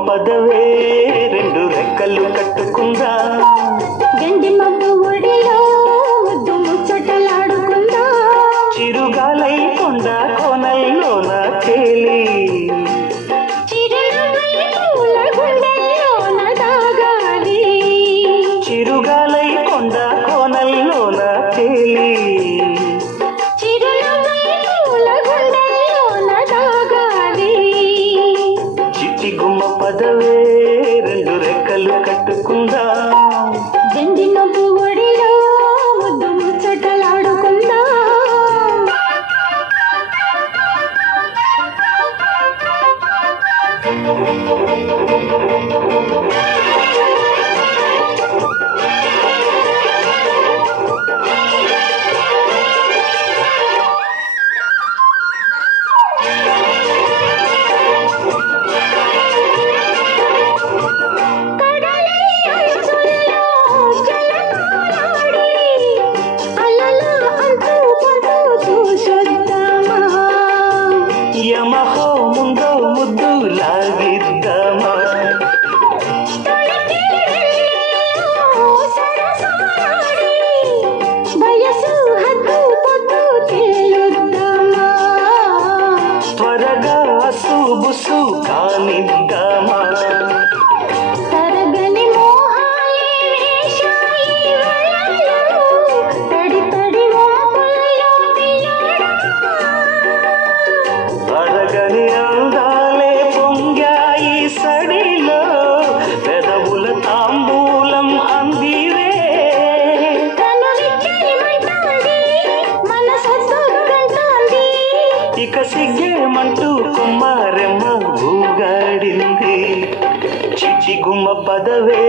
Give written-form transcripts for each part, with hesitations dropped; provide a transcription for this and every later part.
పదవే రెండు రెక్కలు కట్టుకుందా గండి మబ్బు ఒడిలో ముద్దు ముచ్చటలాడుకుందా చిరుగాలై కొండ కోనల్లోన తేలి చిరునవ్వై పూల గుండెల్లోన దాగాలి చిరుగాలై కొండ కోనల్లోన తేలి చిరునవ్వై పూల గుండెల్లోన దాగాలి చిట్టి గుమ్మ పదవే రెండు రెక్కలు కట్టుకుందా గండి మబ్బు ఒడిలో ముద్దు ముచ్చటలాడుకుందా యమహో ముందో ముద్దు లాగిద్దామా త్వరగా అసుబుసు కానిద్దామా అడగని అందాలే పొంగాయి సడిలో పెదవుల తాంబూలం అందివే ఇక సిగ్గేమంటూ కుమ్మారెమ్మ ఊగాడింది చిచి గుమ్మ పదవే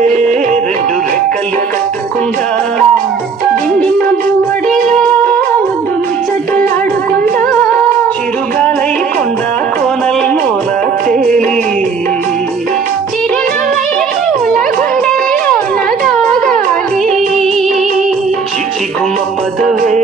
రెండు రెక్కలు కట్టుకుందా చిరుగాలై కొండ కోనల్లోన తేలి చిచి గుమ్మ పదవే